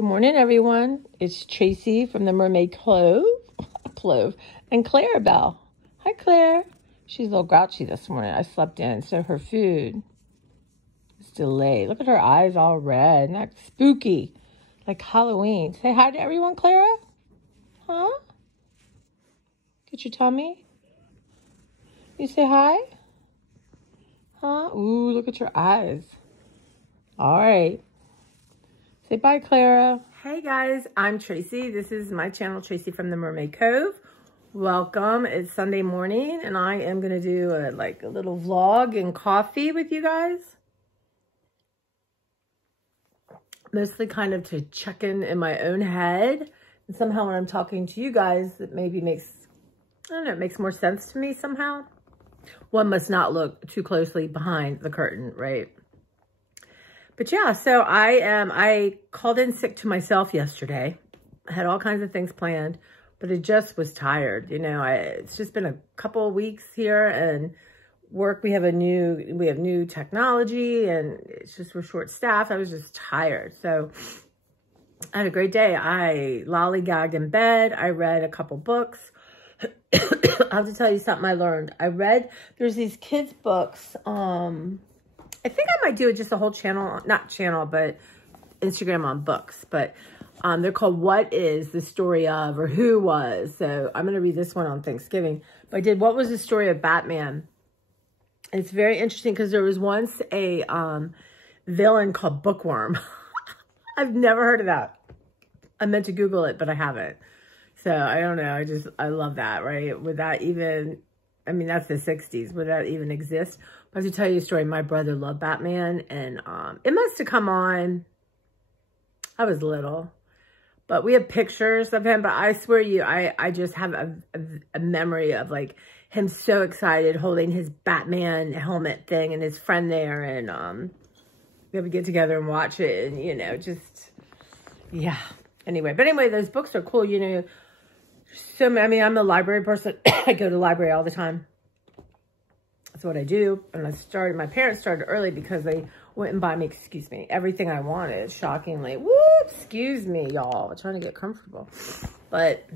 Good morning, everyone. It's Tracy from the Mermaid Clove, and Clarabelle. Hi, Claire. She's a little grouchy this morning. I slept in, so her food is delayed. Look at her eyes all red. Not spooky, like Halloween. Say hi to everyone, Clara. Huh? Get your tummy. You say hi? Huh? Ooh, look at your eyes. All right. Say bye, Clara. Hey guys, I'm Tracy. This is my channel, Tracy from the Mermaid Cove. Welcome. It's Sunday morning, and I am going to do a little vlog and coffee with you guys. Mostly kind of to check in my own head. And somehow when I'm talking to you guys, it maybe makes, I don't know, it makes more sense to me somehow. One must not look too closely behind the curtain, right? But yeah, so I called in sick to myself yesterday. I had all kinds of things planned, but it just was tired. You know, it's just been a couple of weeks here, and work, we have new technology, and it's just, we're short staffed. I was just tired. So I had a great day. I lollygagged in bed. I read a couple books. I have to tell you something I learned. There's these kids books, I think I might do just a whole channel, not channel, but Instagram on books. But they're called What Is the Story Of, or Who Was. So I'm going to read this one on Thanksgiving. But I did What Was the Story of Batman. And it's very interesting because there was once a villain called Bookworm. I've never heard of that. I meant to Google it, but I haven't. So I don't know. I love that, right? Would that even, I mean, that's the 60s. Would that even exist? But to tell you a story, my brother loved Batman, and it must have come on, I was little, but we have pictures of him. But I swear to you, I just have a memory of like him so excited holding his Batman helmet thing and his friend there, and we would get together and watch it, and you know, just, yeah. Anyway, those books are cool, you know. So, I mean, I'm a library person. I go to the library all the time. That's what I do. And my parents started early because they went and bought me, excuse me, everything I wanted, shockingly. Woo, excuse me, y'all. I'm trying to get comfortable. But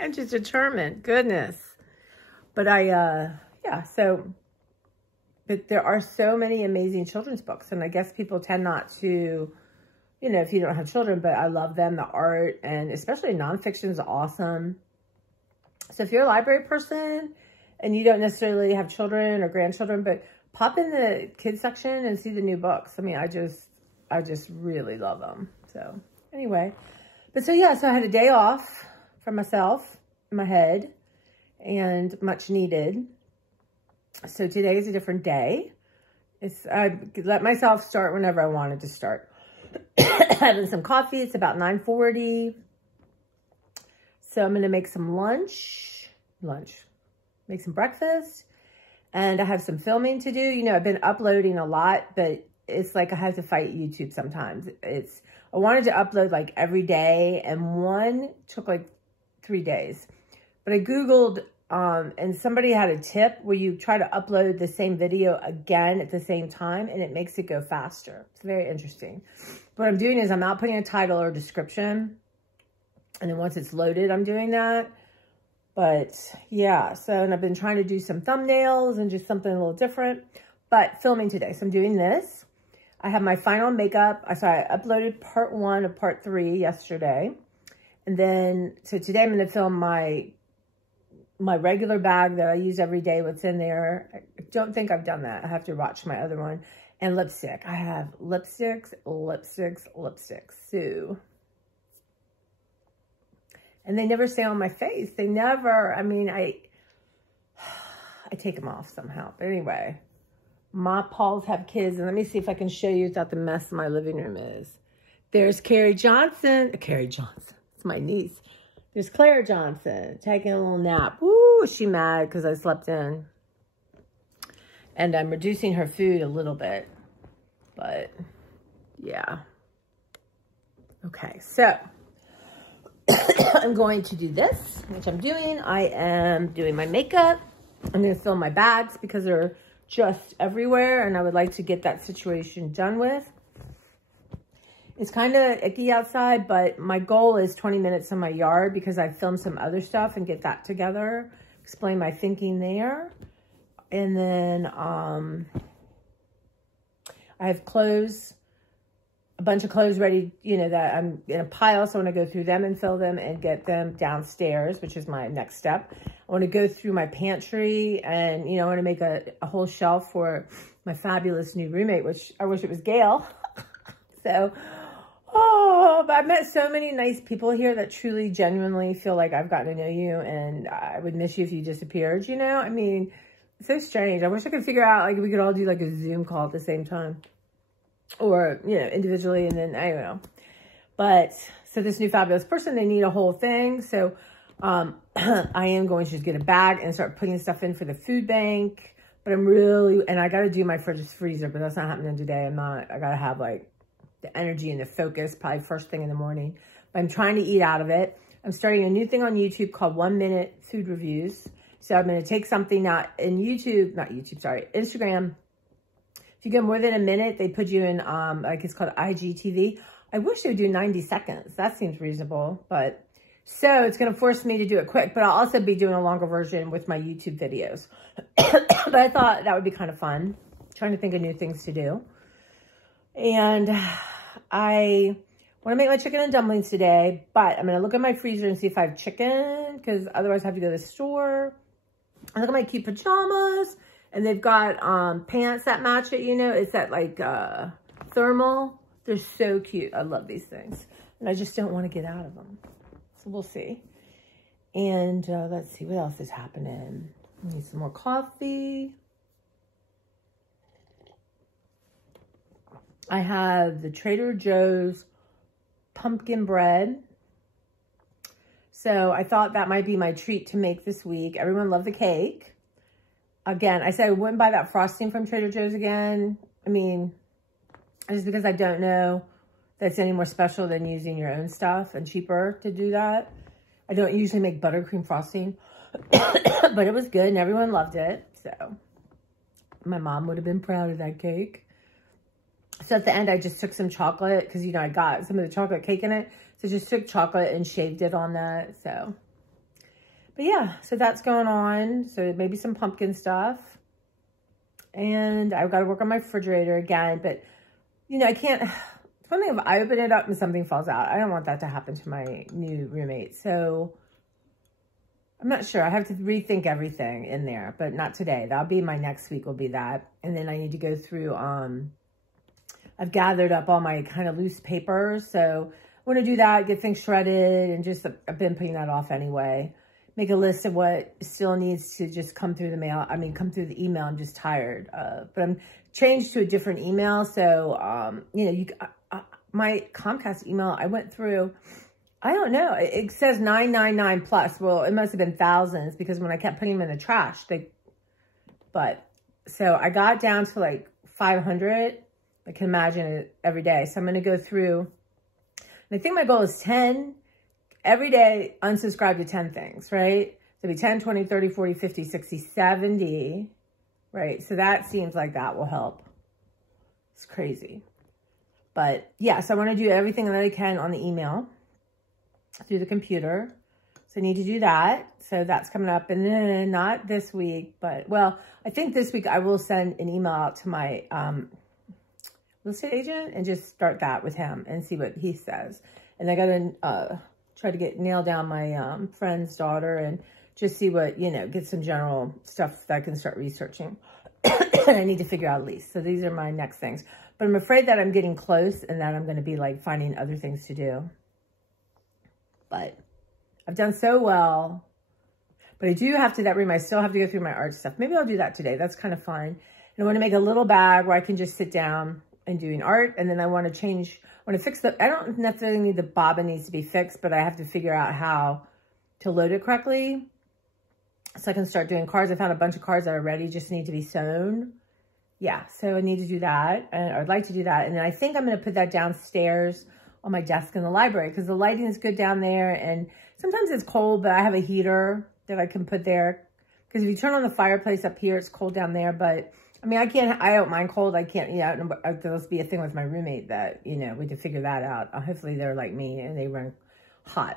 I'm just determined. Goodness. But yeah, so, but there are so many amazing children's books. And I guess people tend not to, you know, if you don't have children, but I love them. The art, and especially nonfiction, is awesome. So if you're a library person and you don't necessarily have children or grandchildren, but pop in the kids section and see the new books. I mean, I just really love them. So anyway, but so yeah, so I had a day off for myself in my head, and much needed. So today is a different day. I let myself start whenever I wanted to start. Having some coffee. It's about 9:40. So I'm going to make some make some breakfast, and I have some filming to do. You know, I've been uploading a lot, but it's like I have to fight YouTube sometimes. I wanted to upload like every day, and one took like 3 days. But I Googled, and somebody had a tip where you try to upload the same video again at the same time, and it makes it go faster. It's very interesting. What I'm doing is I'm not putting a title or description, and then once it's loaded, I'm doing that. But yeah, so, and I've been trying to do some thumbnails and just something a little different, but filming today. So I'm doing this. I have my final makeup. I uploaded part 1 of part 3 yesterday. And then, so today I'm going to film my regular bag that I use every day, what's in there. I don't think I've done that. I have to watch my other one. And lipstick. I have lipsticks. So, and they never stay on my face. They never, I mean, I take them off somehow. But anyway, my paws have kids. And let me see if I can show you without the mess my living room is. There's Carrie Johnson. Carrie Johnson. It's my niece. There's Clara Johnson taking a little nap. Woo, is she mad because I slept in. And I'm reducing her food a little bit. But, yeah. Okay, so I'm going to do this, which I'm doing. I am doing my makeup. I'm going to film my bags because they're just everywhere, and I would like to get that situation done with. It's kind of icky outside, but my goal is 20 minutes in my yard because I filmed some other stuff and get that together, explain my thinking there. And then I have clothes, a bunch of clothes ready, you know, that I'm in a pile. So I want to go through them and fill them and get them downstairs, which is my next step. I want to go through my pantry and, you know, I want to make a whole shelf for my fabulous new roommate, which I wish it was Gail. So, oh, but I've met so many nice people here that truly, genuinely feel like I've gotten to know you and I would miss you if you disappeared, you know? I mean, it's so strange. I wish I could figure out, like, we could all do, like, a Zoom call at the same time. Or, you know, individually, and then, I don't know. But, so this new fabulous person, they need a whole thing. So, I am going to just get a bag and start putting stuff in for the food bank. But I'm really, and I got to do my freezer, but that's not happening today. I got to have, like, the energy and the focus, probably first thing in the morning. But I'm trying to eat out of it. I'm starting a new thing on YouTube called 1 Minute Food Reviews. So I'm going to take something out in Instagram. If you go more than a minute, they put you in, like it's called IGTV. I wish they would do 90 seconds. That seems reasonable. But so it's going to force me to do it quick, but I'll also be doing a longer version with my YouTube videos. But I thought that would be kind of fun. Trying to think of new things to do. And I want to make my chicken and dumplings today, but I'm going to look at my freezer and see if I have chicken, because otherwise I have to go to the store. I look at my cute pajamas. And they've got pants that match it, you know. It's that, like, thermal. They're so cute. I love these things. And I just don't want to get out of them. So we'll see. And let's see. What else is happening? I need some more coffee. I have the Trader Joe's pumpkin bread. So I thought that might be my treat to make this week. Everyone loved the cake. Again, I said I wouldn't buy that frosting from Trader Joe's again. I mean, just because I don't know that's any more special than using your own stuff and cheaper to do that. I don't usually make buttercream frosting, but it was good and everyone loved it. So my mom would have been proud of that cake. So at the end, I just took some chocolate because, you know, I got some of the chocolate cake in it. So just took chocolate and shaved it on that. So... But yeah, so that's going on. So maybe some pumpkin stuff. And I've got to work on my refrigerator again. But, you know, I can't... It's one thing if I open it up and something falls out. I don't want that to happen to my new roommate. So I'm not sure. I have to rethink everything in there. But not today. That'll be my next week will be that. And then I need to go through... I've gathered up all my kind of loose papers. So I want to do that, get things shredded. And just... I've been putting that off anyway. Make a list of what still needs to just come through the mail. I mean, come through the email. I'm just tired. But I'm changed to a different email. So, you know, my Comcast email, I went through, I don't know. It says 999 plus. Well, it must have been thousands because when I kept putting them in the trash, so I got down to like 500. I can imagine it every day. So I'm going to go through, and I think my goal is 10. Every day, unsubscribe to 10 things, right? So it'll be 10, 20, 30, 40, 50, 60, 70, right? So that seems like that will help. It's crazy. But yeah, so I want to do everything that I can on the email through the computer. So I need to do that. So that's coming up. And then not this week, but well, I think this week I will send an email out to my real estate agent and just start that with him and see what he says. And I got to... try to nail down my friend's daughter and just see what, you know, get some general stuff that I can start researching. I need to figure out a lease. So these are my next things. But I'm afraid that I'm getting close and that I'm going to be like finding other things to do. But I've done so well. But I do have to, that room, I still have to go through my art stuff. Maybe I'll do that today. That's kind of fun. And I want to make a little bag where I can just sit down and doing art. And then I want to change... I want to fix I don't necessarily need the bobbin needs to be fixed, but I have to figure out how to load it correctly so I can start doing cards. I found a bunch of cards that are ready, just need to be sewn. Yeah, so I need to do that, and I'd like to do that. And then I think I'm going to put that downstairs on my desk in the library because the lighting is good down there. And sometimes it's cold, but I have a heater that I can put there because if you turn on the fireplace up here, it's cold down there. But I mean, I don't mind cold. I can't, there'll be a thing with my roommate that, we have to figure that out. Hopefully they're like me and they run hot.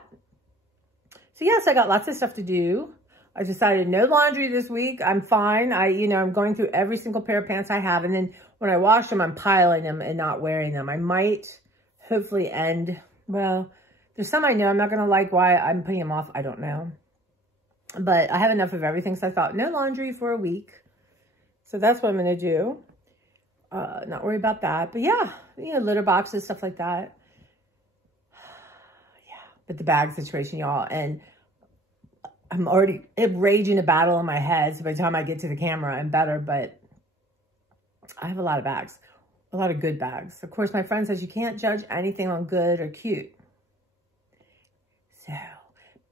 So yes, I got lots of stuff to do. I decided no laundry this week. I'm fine. I'm going through every single pair of pants I have. And then when I wash them, I'm piling them and not wearing them. I might hopefully well, there's some I know I'm not going to like why I'm putting them off. I don't know. But I have enough of everything. So I thought no laundry for a week. So that's what I'm going to do. Not worry about that. But yeah, litter boxes, stuff like that. Yeah. But the bag situation, y'all. And I'm already raging a battle in my head. So by the time I get to the camera, I'm better. But I have a lot of bags. A lot of good bags. Of course, my friend says you can't judge anything on good or cute. So,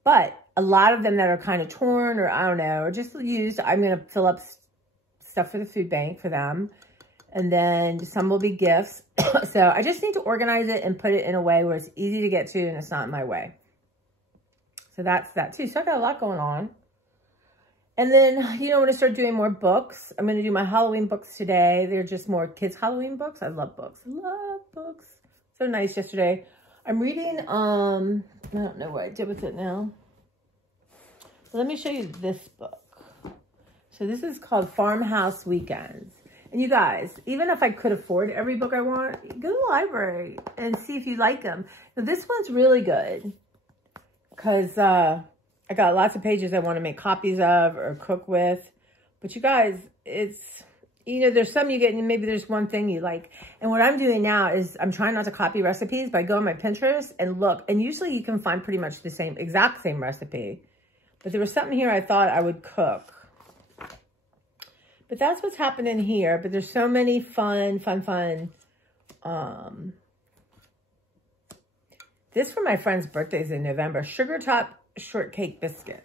but a lot of them that are kind of torn or I don't know, or just used, I'm going to fill up stuff for the food bank for them. And then some will be gifts. So I just need to organize it and put it in a way where it's easy to get to and it's not in my way. So that's that too. So I got a lot going on. And then, I'm going to start doing more books. I'm going to do my Halloween books today. They're just more kids' Halloween books. I love books. I love books. So nice yesterday. I'm reading, I don't know what I did with it now. So let me show you this book. So this is called Farmhouse Weekends. And you guys, even if I could afford every book I want, go to the library and see if you like them. Now, this one's really good because I got lots of pages I want to make copies of or cook with. But you guys, it's, there's some you get and maybe there's one thing you like. And what I'm doing now is I'm trying not to copy recipes, but I go on my Pinterest and look. And usually you can find pretty much the exact same recipe. But there was something here I thought I would cook. But that's what's happening here. But there's so many fun. This for my friend's birthday is in November. Sugar Top Shortcake Biscuits.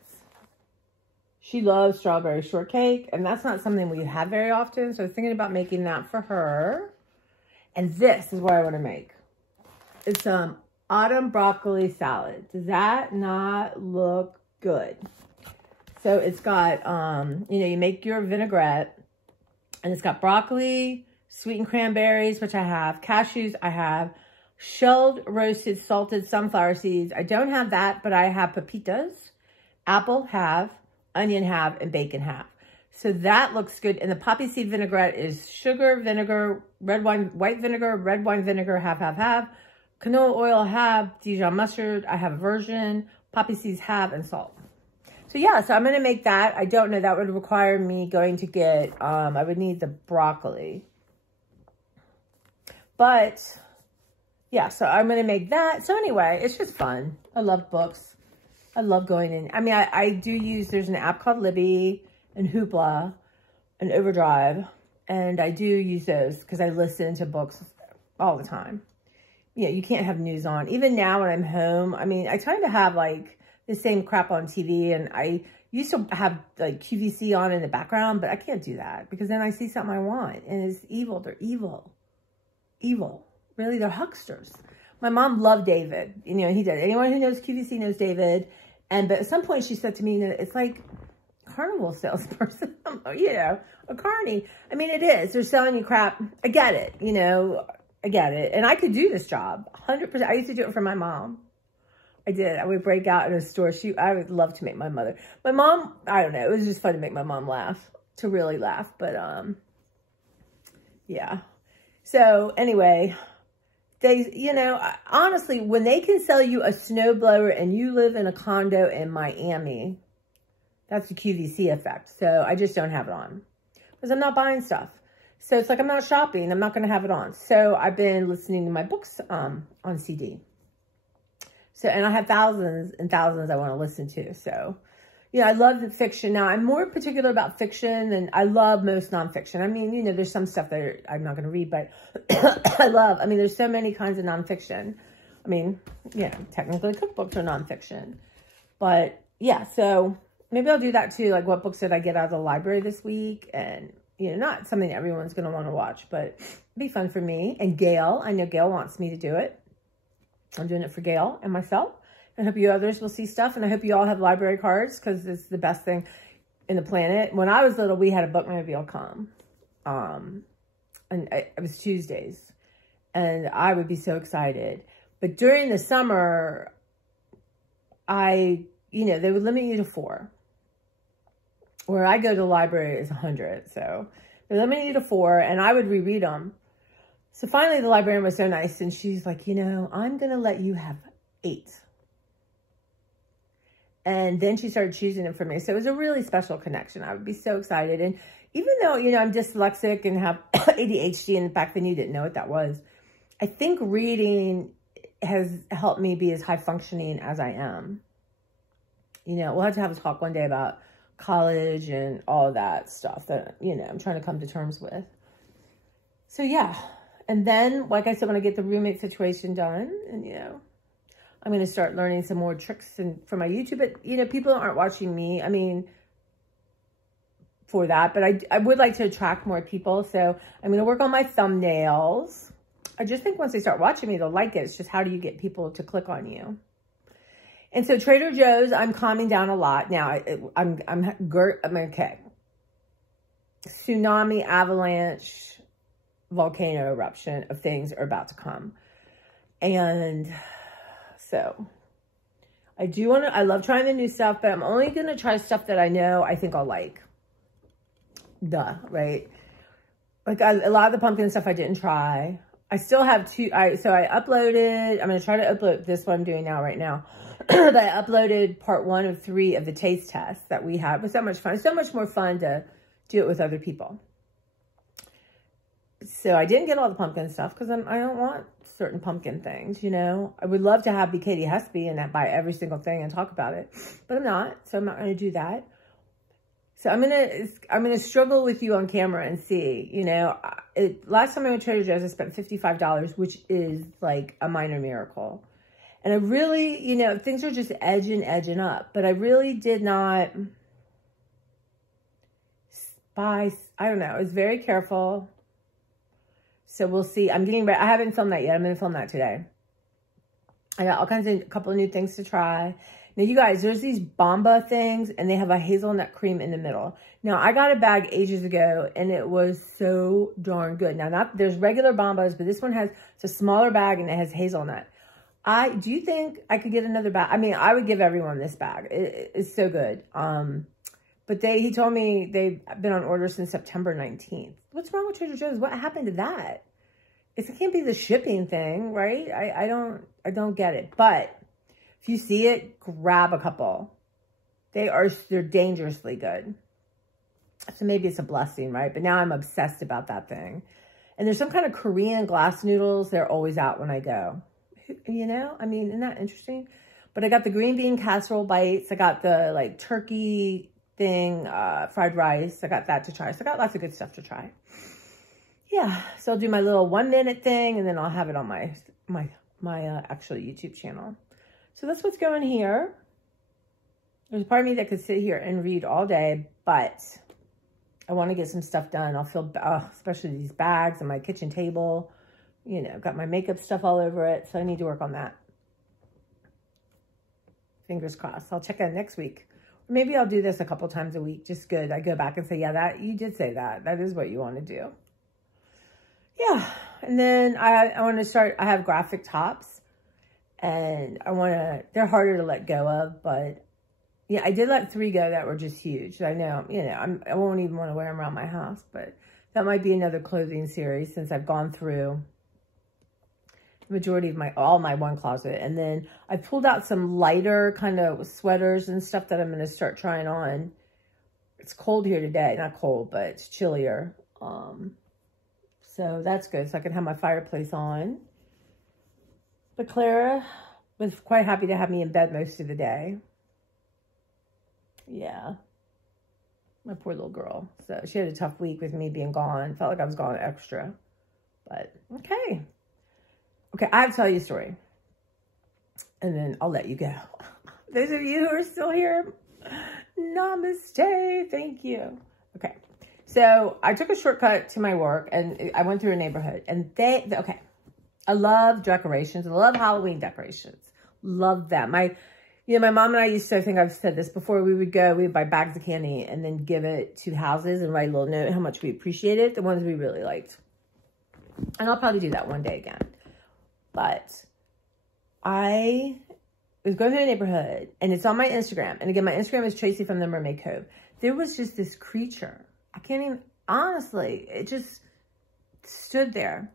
She loves strawberry shortcake. And that's not something we have very often. So I was thinking about making that for her. And this is what I want to make. It's autumn broccoli salad. Does that not look good? So it's got, you make your vinaigrette, and it's got broccoli, sweetened cranberries, which I have, cashews, I have, shelled, roasted, salted sunflower seeds. I don't have that, but I have pepitas, apple have, onion have, and bacon have. So that looks good. And the poppy seed vinaigrette is sugar, vinegar, red wine, white vinegar, red wine vinegar, have, canola oil have, Dijon mustard, I have a version, poppy seeds have, and salt. So yeah, so I'm going to make that. I don't know, that would require me going to get, I would need the broccoli. But yeah, so I'm going to make that. So anyway, it's just fun. I love books. I love going in. I mean, I do use, there's an app called Libby and Hoopla and Overdrive. And I do use those because I listen to books all the time. You can't have news on. Even now when I'm home, I mean, I try to have like the same crap on TV, and I used to have like QVC on in the background, but I can't do that because then I see something I want and it's evil. They're evil. Really, they're hucksters. My mom loved David. He did. Anyone who knows QVC knows David. But at some point she said to me, it's like carnival salesperson, a carny. I mean, it is. They're selling you crap. I get it. I get it. And I could do this job 100%. I used to do it for my mom. I did. I would break out in a store. I would love to make my mother. My mom, I don't know. It was just fun to make my mom laugh, to really laugh. But, yeah. So, anyway, honestly, when they can sell you a snowblower and you live in a condo in Miami, that's the QVC effect. So, I just don't have it on because I'm not buying stuff. So, it's like I'm not shopping. I'm not going to have it on. So, I've been listening to my books on CD. So, and I have thousands and thousands I want to listen to. So, I love the fiction. Now, I'm more particular about fiction than I love most nonfiction. I mean, there's some stuff that I'm not going to read, but there's so many kinds of nonfiction. I mean, technically cookbooks are nonfiction. But, yeah, so maybe I'll do that too. Like, what books did I get out of the library this week? And, not something everyone's going to want to watch, but it'd be fun for me. And Gail, I know Gail wants me to do it. I'm doing it for Gail and myself. I hope you others will see stuff. And I hope you all have library cards because it's the best thing in the planet. When I was little, we had a bookmobile come. And it was Tuesdays. And I would be so excited. But during the summer, they would limit you to 4. Where I go to the library is 100. So they limited you to 4, and I would reread them. So finally, the librarian was so nice, and she's like, I'm going to let you have 8. And then she started choosing them for me. So it was a really special connection. I would be so excited. And even though, I'm dyslexic and have ADHD, and back then you didn't know what that was, I think reading has helped me be as high functioning as I am. We'll have to have a talk one day about college and all of that stuff that, I'm trying to come to terms with. So yeah. And then, like I said, when I get the roommate situation done, and, I'm going to start learning some more tricks for my YouTube. But, people aren't watching me, for that. But I would like to attract more people. So I'm going to work on my thumbnails. I just think once they start watching me, they'll like it. It's just how do you get people to click on you? And so Trader Joe's, I'm calming down a lot. Now, I'm okay. Tsunami, avalanche, volcano eruption of things are about to come. And so I love trying the new stuff, but I'm only going to try stuff that I think I'll like. Duh, right? Like a lot of the pumpkin stuff I didn't try. I still have 2. So I uploaded, I'm going to try to upload this, what I'm doing right now. But I uploaded part 1 of 3 of the taste test that we had. It was so much fun. So much more fun to do it with other people. So I didn't get all the pumpkin stuff because I don't want certain pumpkin things, I would love to be Katie Hesby and buy every single thing and talk about it, but I'm not. So I'm not going to do that. So I'm gonna struggle with you on camera and see, last time I went to Trader Joe's, I spent $55, which is like a minor miracle. And I really, things are just edging up, but I really did not buy, I don't know, I was very careful. So we'll see. I'm getting ready. I haven't filmed that yet. I'm going to film that today. I got a couple of new things to try. Now, you guys, there's these Bomba things, and they have a hazelnut cream in the middle. Now, I got a bag ages ago, and it was so darn good. Now, there's regular Bombas, but this one it's a smaller bag, and it has hazelnut. Do you think I could get another bag? I would give everyone this bag. It's so good. But he told me they've been on order since September 19th. What's wrong with Trader Joe's? What happened to that? It can't be the shipping thing, right? I don't get it. But if you see it, grab a couple. They're dangerously good. So maybe it's a blessing, right? But now I'm obsessed about that thing. And there's some kind of Korean glass noodles. They're always out when I go. Isn't that interesting? But I got the green bean casserole bites. I got the turkey thing, fried rice. I got that to try. So I got lots of good stuff to try. Yeah. So I'll do my little 1-minute thing, and then I'll have it on my actual YouTube channel. So that's what's going here. There's a part of me that could sit here and read all day, but I want to get some stuff done. I'll feel, especially these bags and my kitchen table, got my makeup stuff all over it. So I need to work on that. Fingers crossed. I'll check in next week. Or maybe I'll do this a couple times a week. Just good. I go back and say, yeah, you did say that. That is what you want to do. Yeah. And then I want to start, I have graphic tops, and they're harder to let go of, but yeah, I did let 3 go that were just huge. I know, I won't even want to wear them around my house, but that might be another clothing series since I've gone through the majority of all my one closet. And then I pulled out some lighter kind of sweaters and stuff that I'm going to start trying on. It's cold here today. Not cold, but it's chillier. So that's good. So I can have my fireplace on. But Clara was quite happy to have me in bed most of the day. Yeah. My poor little girl. So she had a tough week with me being gone. Felt like I was gone extra. But, okay. Okay, I have to tell you a story. And then I'll let you go. Those of you who are still here, namaste. Thank you. Okay. So I took a shortcut to my work, and I went through a neighborhood. And okay. I love decorations. I love Halloween decorations. Love them. You know, my mom and I used to, I think I've said this before, we would buy bags of candy and then give it to houses and write a little note how much we appreciate it, the ones we really liked. And I'll probably do that one day again. But I was going through the neighborhood, and it's on my Instagram. And again, my Instagram is Tracy from the Mermaid Cove. There was just this creature. I can't even, honestly, it just stood there.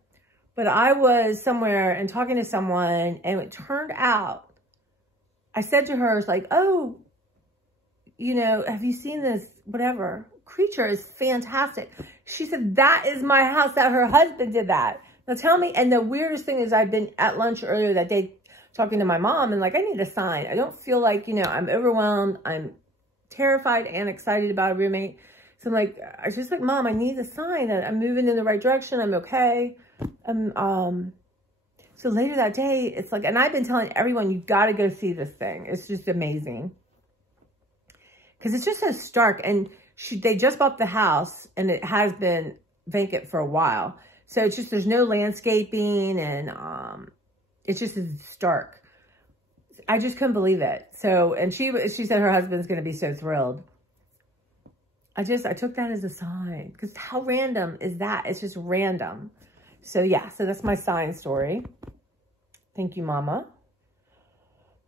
But I was somewhere and talking to someone, and it turned out, I said to her, I was like, oh, you know, have you seen this, whatever, creature is fantastic. She said, that is my house, that her husband did that. Now tell me, and the weirdest thing is I've been at lunch earlier that day talking to my mom and like, I need a sign. I don't feel like, you know, I'm overwhelmed. I'm terrified and excited about a roommate. So I'm like, I was just like, Mom, I need a sign that I'm moving in the right direction. I'm okay. So later that day, it's like, and I've been telling everyone, you got to go see this thing. It's just amazing. Because it's just so stark. And they just bought the house, and it has been vacant for a while. So it's just, there's no landscaping, and it's just stark. I just couldn't believe it. So, and she said her husband's going to be so thrilled. I took that as a sign. Because how random is that? It's just random. So yeah, so that's my sign story. Thank you, Mama.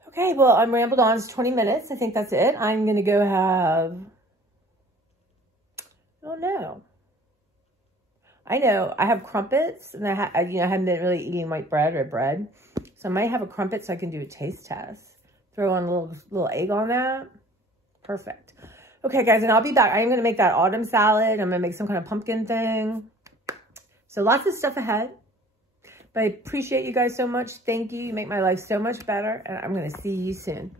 Okay, well, I'm rambled on. It's 20 minutes. I think that's it. I'm going to go have, oh no. I know, I have crumpets, and I haven't been really eating white bread or bread. So I might have a crumpet so I can do a taste test. Throw on a little egg on that. Perfect. Okay, guys, and I'll be back. I am going to make that autumn salad. I'm going to make some kind of pumpkin thing. So lots of stuff ahead. But I appreciate you guys so much. Thank you. You make my life so much better. And I'm going to see you soon.